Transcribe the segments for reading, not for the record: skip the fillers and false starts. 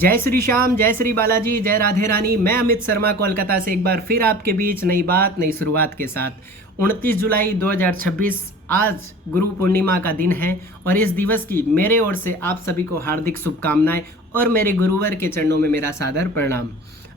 जय श्री श्याम, जय श्री बालाजी, जय राधे रानी। मैं अमित शर्मा कोलकाता से एक बार फिर आपके बीच नई बात नई शुरुआत के साथ 29 जुलाई 2026 आज गुरु पूर्णिमा का दिन है और इस दिवस की मेरे ओर से आप सभी को हार्दिक शुभकामनाएं और मेरे गुरुवर के चरणों में मेरा सादर प्रणाम।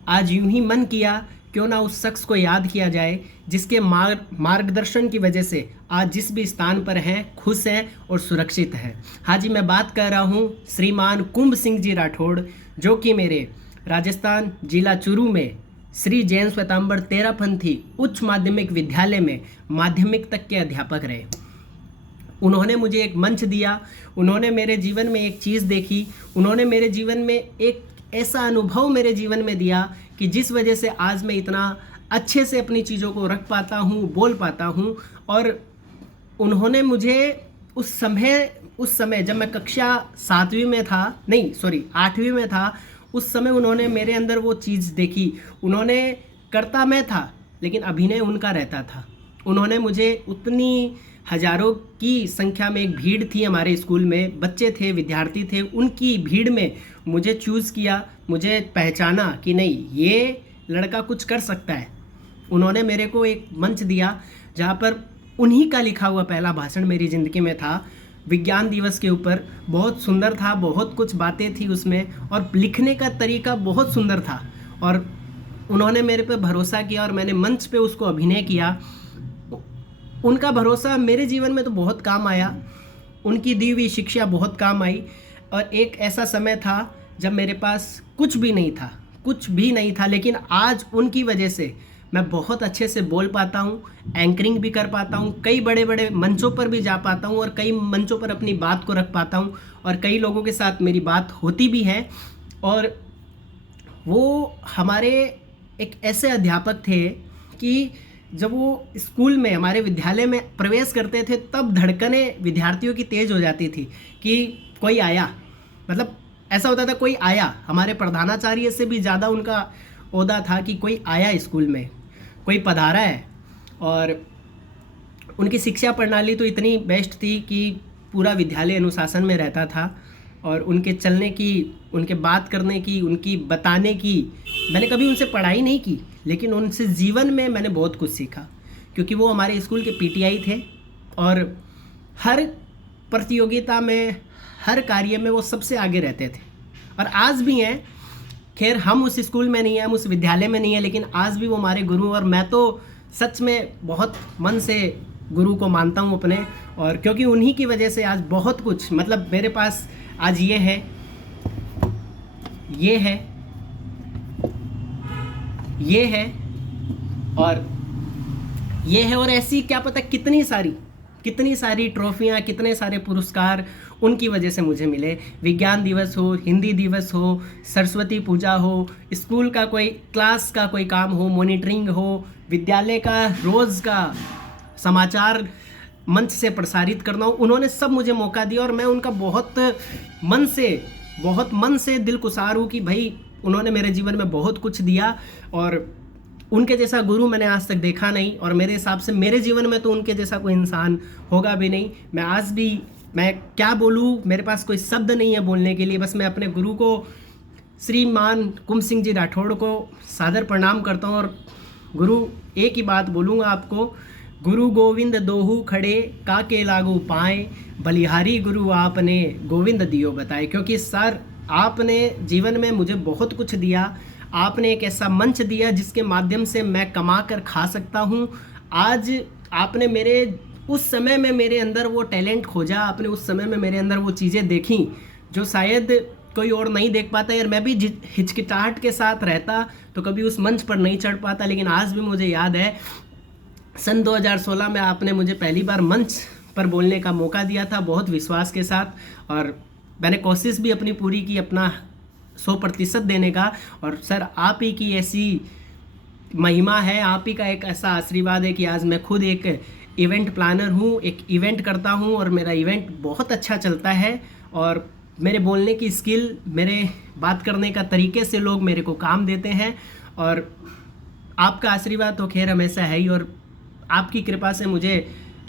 आज यूं ही मन किया क्यों ना उस शख्स को याद किया जाए जिसके मार्गदर्शन की वजह से आज जिस भी स्थान पर हैं खुश हैं और सुरक्षित हैं। हाँ जी, मैं बात कर रहा हूँ श्रीमान कुंभ सिंह जी राठौड़, जो कि मेरे राजस्थान जिला चूरू में श्री जैन श्वेतांबर तेरापंथी उच्च माध्यमिक विद्यालय में माध्यमिक तक के अध्यापक रहे। उन्होंने मुझे एक मंच दिया, उन्होंने मेरे जीवन में एक चीज़ देखी, उन्होंने मेरे जीवन में एक ऐसा अनुभव मेरे जीवन में दिया कि जिस वजह से आज मैं इतना अच्छे से अपनी चीज़ों को रख पाता हूँ, बोल पाता हूँ। और उन्होंने मुझे उस समय जब मैं कक्षा 8वीं में था, उस समय उन्होंने मेरे अंदर वो चीज़ देखी। उन्होंने करता मैं था लेकिन अभिनय उनका रहता था। उन्होंने मुझे उतनी हजारों की संख्या में एक भीड़ थी, हमारे स्कूल में बच्चे थे, विद्यार्थी थे, उनकी भीड़ में मुझे चूज़ किया, मुझे पहचाना कि नहीं, ये लड़का कुछ कर सकता है। उन्होंने मेरे को एक मंच दिया जहाँ पर उन्हीं का लिखा हुआ पहला भाषण मेरी ज़िंदगी में था, विज्ञान दिवस के ऊपर। बहुत सुंदर था, बहुत कुछ बातें थी उसमें और लिखने का तरीका बहुत सुंदर था। और उन्होंने मेरे पे भरोसा किया और मैंने मंच पे उसको अभिनय किया। उनका भरोसा मेरे जीवन में तो बहुत काम आया, उनकी दी हुई शिक्षा बहुत काम आई। और एक ऐसा समय था जब मेरे पास कुछ भी नहीं था, लेकिन आज उनकी वजह से मैं बहुत अच्छे से बोल पाता हूँ, एंकरिंग भी कर पाता हूँ, कई बड़े बड़े मंचों पर भी जा पाता हूँ और कई मंचों पर अपनी बात को रख पाता हूँ और कई लोगों के साथ मेरी बात होती भी है। और वो हमारे एक ऐसे अध्यापक थे कि जब वो स्कूल में हमारे विद्यालय में प्रवेश करते थे तब धड़कनें विद्यार्थियों की तेज़ हो जाती थी कि कोई आया, मतलब ऐसा होता था कोई आया। हमारे प्रधानाचार्य से भी ज़्यादा उनका ओहदा था कि कोई आया स्कूल में, कोई पधारा है। और उनकी शिक्षा प्रणाली तो इतनी बेस्ट थी कि पूरा विद्यालय अनुशासन में रहता था। और उनके चलने की, उनके बात करने की, उनकी बताने की, मैंने कभी उनसे पढ़ाई नहीं की लेकिन उनसे जीवन में मैंने बहुत कुछ सीखा, क्योंकि वो हमारे स्कूल के पीटीआई थे और हर प्रतियोगिता में, हर कार्य में वो सबसे आगे रहते थे और आज भी हैं। खैर, हम उस स्कूल में नहीं हैं, हम उस विद्यालय में नहीं हैं, लेकिन आज भी वो हमारे गुरु। और मैं तो सच में बहुत मन से गुरु को मानता हूँ अपने, और क्योंकि उन्हीं की वजह से आज बहुत कुछ, मतलब मेरे पास आज ये है, और ऐसी क्या पता कितनी सारी ट्रॉफियाँ, कितने सारे पुरस्कार उनकी वजह से मुझे मिले। विज्ञान दिवस हो, हिंदी दिवस हो, सरस्वती पूजा हो, स्कूल का कोई क्लास का कोई काम हो, मॉनिटरिंग हो, विद्यालय का रोज़ का समाचार मंच से प्रसारित करना हो, उन्होंने सब मुझे मौका दिया। और मैं उनका बहुत मन से दिलकुशार हूँ कि भाई उन्होंने मेरे जीवन में बहुत कुछ दिया और उनके जैसा गुरु मैंने आज तक देखा नहीं। और मेरे हिसाब से मेरे जीवन में तो उनके जैसा कोई इंसान होगा भी नहीं। मैं क्या बोलूँ, मेरे पास कोई शब्द नहीं है बोलने के लिए। बस मैं अपने गुरु को, श्रीमान कुंभ सिंह जी राठौड़ को सादर प्रणाम करता हूँ। और गुरु, एक ही बात बोलूँगा आपको, गुरु गोविंद दोहू खड़े काके लागू पाए, बलिहारी गुरु आपने गोविंद दियो बताए। क्योंकि सर, आपने जीवन में मुझे बहुत कुछ दिया। आपने एक ऐसा मंच दिया जिसके माध्यम से मैं कमा कर खा सकता हूँ। आज आपने उस समय में मेरे अंदर वो टैलेंट खोजा, आपने उस समय में मेरे अंदर वो चीज़ें देखी जो शायद कोई और नहीं देख पाता। यार, मैं भी हिचकिचाहट के साथ रहता तो कभी उस मंच पर नहीं चढ़ पाता। लेकिन आज भी मुझे याद है, सन 2016 में आपने मुझे पहली बार मंच पर बोलने का मौका दिया था, बहुत विश्वास के साथ। और मैंने कोशिश भी अपनी पूरी की, अपना 100% देने का। और सर, आप ही की ऐसी महिमा है, आप ही का एक ऐसा आशीर्वाद है कि आज मैं खुद एक इवेंट प्लानर हूँ, एक इवेंट करता हूँ और मेरा इवेंट बहुत अच्छा चलता है। और मेरे बोलने की स्किल, मेरे बात करने का तरीके से लोग मेरे को काम देते हैं। और आपका आशीर्वाद तो खैर हमेशा है ही। और आपकी कृपा से मुझे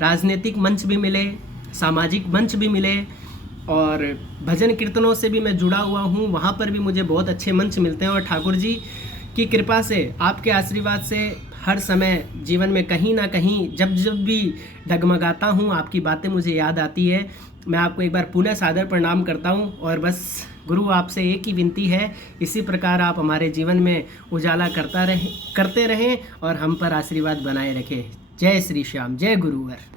राजनीतिक मंच भी मिले, सामाजिक मंच भी मिले, और भजन कीर्तनों से भी मैं जुड़ा हुआ हूँ, वहाँ पर भी मुझे बहुत अच्छे मंच मिलते हैं। और ठाकुर जी की कृपा से, आपके आशीर्वाद से हर समय जीवन में कहीं ना कहीं जब जब भी डगमगाता हूँ, आपकी बातें मुझे याद आती है। मैं आपको एक बार पुनः सादर प्रणाम करता हूँ। और बस गुरु, आपसे एक ही विनती है, इसी प्रकार आप हमारे जीवन में उजाला करते रहें और हम पर आशीर्वाद बनाए रखें। जय श्री श्याम, जय गुरुवर।